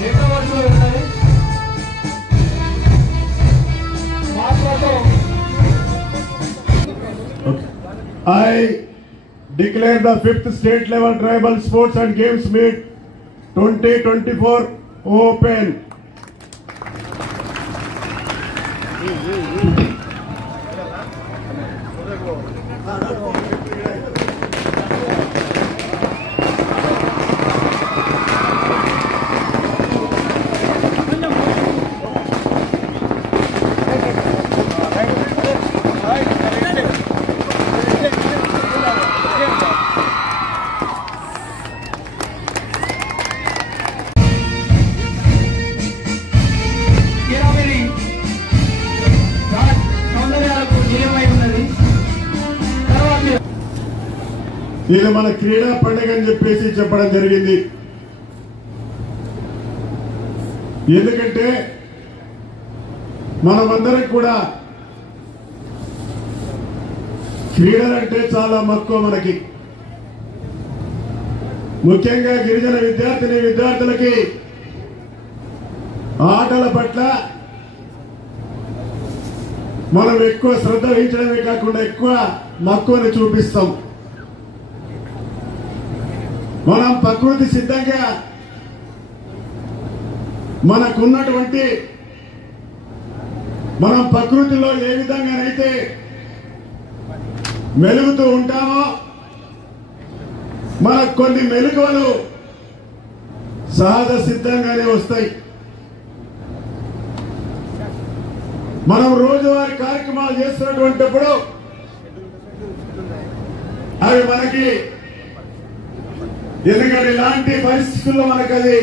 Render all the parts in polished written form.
I declare the 5th State Level Tribal Sports and Games Meet 2024 open. ఇది మన క్రీడా పండుగ అని చెప్పేసి చెప్పడం జరిగింది. ఎందుకంటే మనమందరం కూడా క్రీడలంటే చాలా మక్కువ మనకి. ముఖ్యంగా గిరిజన విద్యార్థులకి ఆటల పట్ల మనం ఎక్కువ శ్రద్ధ వహించడమే కాకుండా ఎక్కువ మక్కువని చూపిస్తాం. మనం ప్రకృతి సిద్ధంగా మనకున్నటువంటి మనం ప్రకృతిలో ఏ విధంగానైతే మెలుగుతూ ఉంటామో మనకు కొన్ని మెలకువలు సహజ సిద్ధంగానే వస్తాయి. మనం రోజువారీ కార్యక్రమాలు చేస్తున్నటువంటిప్పుడు అవి మనకి ఎందుకంటే ఇలాంటి పరిస్థితుల్లో మనకు అది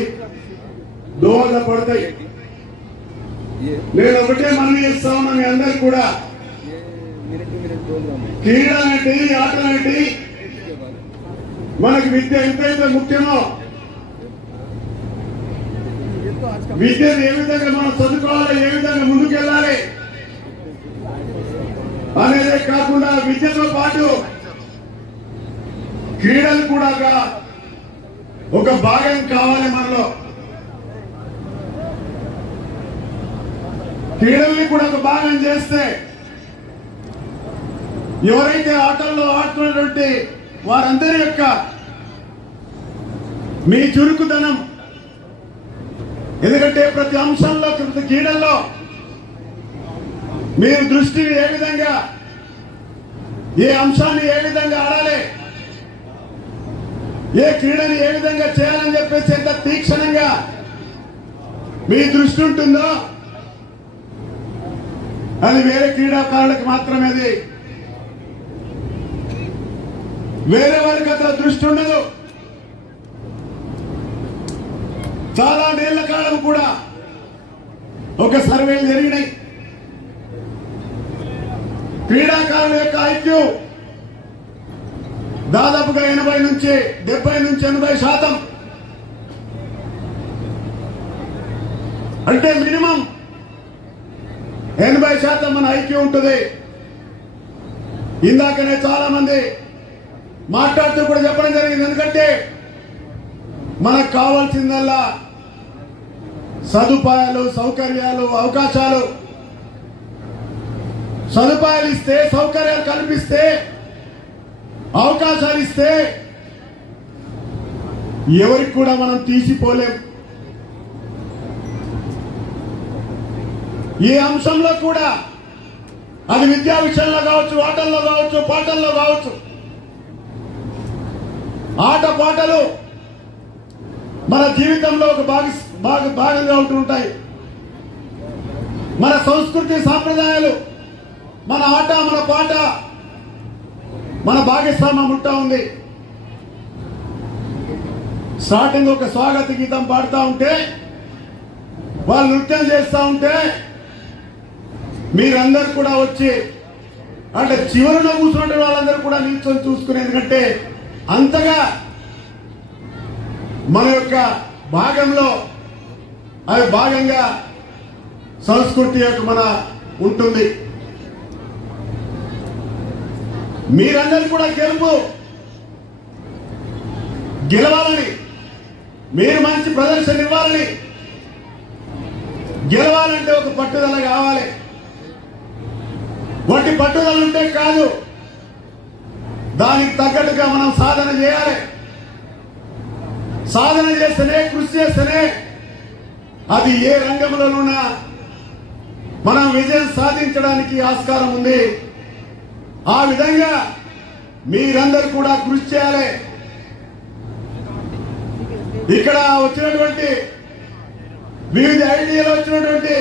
దోహదపడతాయి. నేను ఒకటే మనవి చేస్తా ఉన్నా మీ అందరికి కూడా, క్రీడలంటే ఆటలంటే మనకి విద్య ఎంతైతే ముఖ్యమో విద్యను ఏ విధంగా మనం చదువుకోవాలి, ఏ విధంగా ముందుకెళ్ళాలి అనేదే కాకుండా విద్యతో పాటు క్రీడలు కూడా ఒక భాగం కావాలి. మనలో క్రీడల్ని కూడా ఒక భాగం చేస్తే ఎవరైతే ఆటల్లో ఆడుతున్నటువంటి వారందరి యొక్క మీ చురుకుదనం, ఎందుకంటే ప్రతి అంశంలో ప్రతి క్రీడల్లో మీరు దృష్టిని ఏ విధంగా ఏ అంశాన్ని ఏ విధంగా ఆడాలి, ఏ క్రీడని ఏ విధంగా చేయాలని చెప్పేసి ఎంత తీక్షణంగా మీ దృష్టి ఉంటుందో అది వేరే క్రీడాకారులకు మాత్రమే, అది వేరే వారికి అంత దృష్టి ఉండదు. చాలా నేళ్ల కాలం కూడా ఒక సర్వేలు జరిగినాయి. క్రీడాకారుల యొక్క ఐక్యూ దాదాపుగా 80 నుంచి 80% అంటే మినిమం 80% మన ఐక్యూ ఉంటుంది. ఇందాకనే చాలా మంది మాట్లాడుతూ కూడా చెప్పడం జరిగింది. ఎందుకంటే మనకు కావాల్సిందల్లా సదుపాయాలు, సౌకర్యాలు, అవకాశాలు. సదుపాయాలు ఇస్తే, సౌకర్యాలు కల్పిస్తే, అవకాశాలు ఇస్తే ఎవరికి కూడా మనం తీసిపోలేం. ఈ అంశంలో కూడా అది విద్యా విషయంలో కావచ్చు, ఆటల్లో కావచ్చు, పాటల్లో కావచ్చు, ఆట పాటలు మన జీవితంలో ఒక భాగంగా ఉంటుంటాయి. మన సంస్కృతి సాంప్రదాయాలు, మన ఆట, మన పాట, మన భాగస్వామ్యం ఉంటా ఉంది. స్టార్టింగ్ ఒక స్వాగత గీతం పాడుతూ ఉంటే, వాళ్ళు నృత్యం చేస్తూ ఉంటే మీరందరూ కూడా వచ్చి అంటే చివరిలో కూర్చుంటే వాళ్ళందరూ కూడా నిల్చొని చూసుకునే, ఎందుకంటే అంతగా మన యొక్క భాగంలో అది భాగంగా సంస్కృతి యొక్క మన ఉంటుంది. మీరందరూ కూడా గెలవాలని, మీరు మంచి ప్రదర్శన ఇవ్వాలని, గెలవాలంటే ఒక పట్టుదల కావాలి. వాటి పట్టుదల ఉంటే కాదు, దానికి తగ్గట్టుగా మనం సాధన చేయాలి. సాధన చేస్తేనే, కృషి చేస్తేనే అది ఏ రంగంలోనూనా మనం విజయం సాధించడానికి ఆస్కారం ఉంది. ఆ విధంగా మీరందరూ కూడా కృషి చేయాలి. ఇక్కడ వచ్చినటువంటి వివిధ ఐడియాలు వచ్చినటువంటి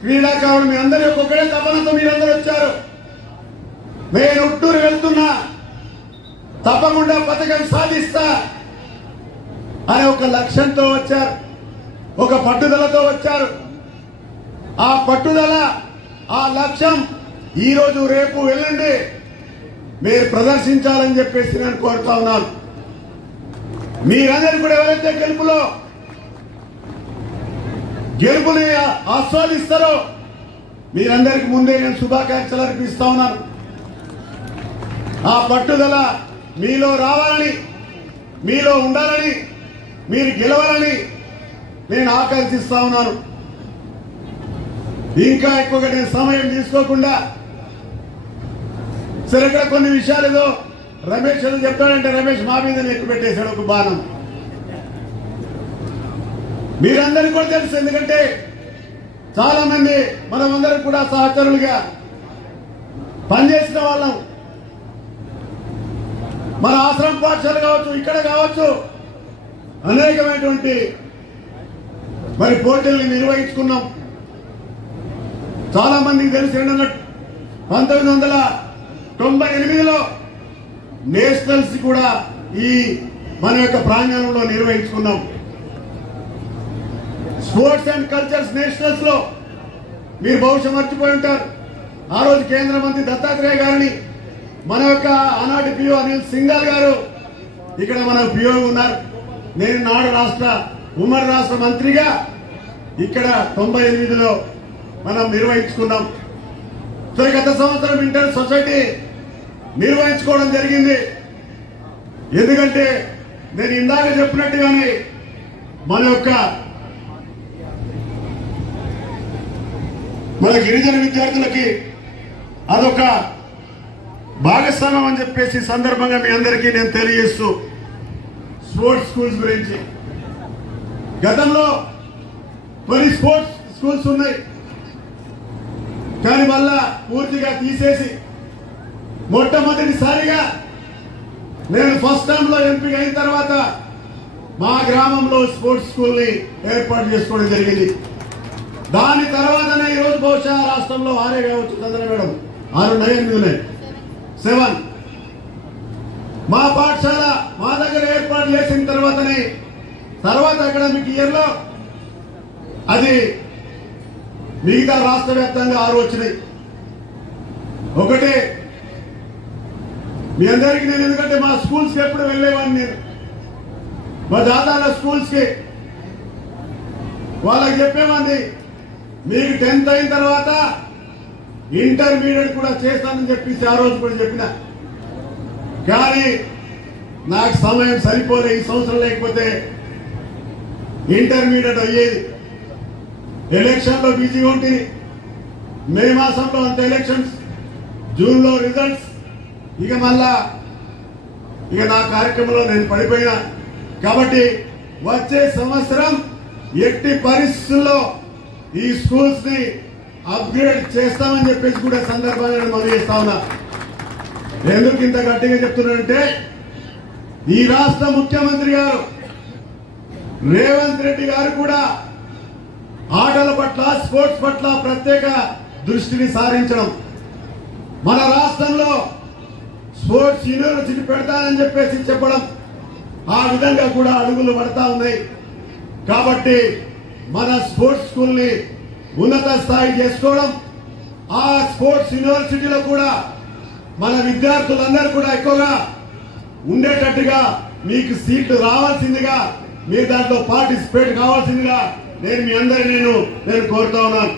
క్రీడాకారులు మీ అందరూ ఒక్కొక్కడే తపనతో మీరందరూ వచ్చారు. నేను ఉట్టూరు వెళ్తున్నా, తప్పకుండా పథకం సాధిస్తా అనే ఒక లక్ష్యంతో వచ్చారు, ఒక పట్టుదలతో వచ్చారు. ఆ పట్టుదల, ఆ లక్ష్యం ఈ రోజు, రేపు, ఎల్లుండి మీరు ప్రదర్శించాలని చెప్పేసి నేను కోరుతా ఉన్నాను. మీరందరూ కూడా ఎవరైతే గెలుపుని ఆస్వాదిస్తారో మీరందరికి ముందే నేను శుభాకాంక్షలు అర్పిస్తా ఉన్నాను. ఆ పట్టుదల మీలో రావాలని, మీలో ఉండాలని, మీరు గెలవాలని నేను ఆకాంక్షిస్తా ఉన్నాను. ఇంకా ఎక్కువగా నేను సమయం తీసుకోకుండా, సరే ఇక్కడ కొన్ని విషయాలు ఏదో రమేష్ ఏదో చెప్తాడంటే రమేష్ మా మీద ఎక్కువ పెట్టేశాడు ఒక బాణం. మీరందరికీ కూడా తెలుసు, ఎందుకంటే చాలా మంది మనమందరం కూడా సహచరులుగా పనిచేసిన వాళ్ళం. మన ఆశ్రమ పాఠశాల కావచ్చు, ఇక్కడ కావచ్చు, అనేకమైనటువంటి మరి పోటీల్ని నిర్వహించుకున్నాం. చాలా మందికి తెలిసి 1998లో నేషనల్స్ కూడా ఈ మన యొక్క ప్రాంగణంలో నిర్వహించుకున్నాం. స్పోర్ట్స్ అండ్ కల్చర్స్ నేషనల్స్ లో మీరు బహుశా మర్చిపోయి ఉంటారు. ఆ రోజు కేంద్ర మంత్రి దత్తాత్రేయ గారిని మన యొక్క ఆనాటి పిఓ అనిల్ సింఘాల్ గారు ఇక్కడ మన పిఓ ఉన్నారు. నేను నాడు ఉమ్మడి రాష్ట్ర మంత్రిగా ఇక్కడ 98లో మనం నిర్వహించుకున్నాం. సరే, గత సంవత్సరం ఇంటర్ సొసైటీ నిర్వహించుకోవడం జరిగింది. ఎందుకంటే నేను ఇందాక చెప్పినట్టుగానే మన గిరిజన విద్యార్థులకి అదొక భాగస్వామ్యం అని చెప్పేసి సందర్భంగా మీ అందరికీ నేను తెలియజేస్తూ, స్పోర్ట్స్ స్కూల్స్ గురించి గతంలో కొన్ని స్పోర్ట్స్ స్కూల్స్ ఉన్నాయి, కానీ మళ్ళా పూర్తిగా తీసేసి మొట్టమొదటిసారిగా నేను ఫస్ట్ టైం లో ఎంపిక అయిన తర్వాత మా గ్రామంలో స్పోర్ట్స్ స్కూల్ ని ఏర్పాటు చేసుకోవడం జరిగింది. దాని తర్వాతనే ఈరోజు బహుశా రాష్ట్రంలో 6 కావచ్చు, చంద్ర మేడం 6 ఉన్నాయి, 7 మా పాఠశాల మా దగ్గర ఏర్పాటు చేసిన తర్వాత అకాడమిక్ ఇయర్ లో అది మిగతా రాష్ట్ర వ్యాప్తంగా 6 వచ్చినాయి. ఒకటి మీ అందరికీ నేను, ఎందుకంటే మా స్కూల్స్ కి ఎప్పుడు వెళ్లేవాడిని, నేను మా దాదాల స్కూల్స్ కి వాళ్ళకి చెప్పేవాడిని, మీకు 10th అయిన తర్వాత ఇంటర్మీడియట్ కూడా చేస్తానని చెప్పేసి ఆ రోజు కూడా చెప్పిన. కానీ నాకు సమయం సరిపోలే, ఈ సంవత్సరం లేకపోతే ఇంటర్మీడియట్ అయ్యేది. ఎలక్షన్ లో బిజీగా ఉంటుంది, మే మాసంలో అంత ఎలక్షన్స్, జూన్ లో రిజల్ట్స్, మళ్ళా నా కార్యక్రమంలో నేను పడిపోయినా. కాబట్టి వచ్చే సంవత్సరం ఎట్టి పరిస్థితుల్లో ఈ స్కూల్స్ ని అప్గ్రేడ్ చేస్తామని చెప్పేసి కూడా సందర్భంగా మనం చేస్తా ఉన్నా. ఎందుకు ఇంత గట్టిగా చెప్తున్నానంటే, ఈ రాష్ట్ర ముఖ్యమంత్రి గారు రేవంత్ రెడ్డి గారు కూడా ఆటల పట్ల, స్పోర్ట్స్ పట్ల ప్రత్యేక దృష్టిని సారించడం, మన రాష్ట్రంలో స్పోర్ట్స్ యూనివర్సిటీ పెడతానని చెప్పేసి చెప్పడం, ఆ విధంగా కూడా అడుగులు పడతా ఉన్నాయి. కాబట్టి మన స్పోర్ట్స్ స్కూల్ ని ఉన్నత స్థాయి చేసుకోవడం, ఆ స్పోర్ట్స్ యూనివర్సిటీలో కూడా మన విద్యార్థులందరూ కూడా ఎక్కువగా ఉండేటట్టుగా మీకు సీట్లు రావాల్సిందిగా, మీరు దాంట్లో పార్టిసిపేట్ కావాల్సిందిగా నేను మీ అందరినీ నేను కోరుతా ఉన్నాను.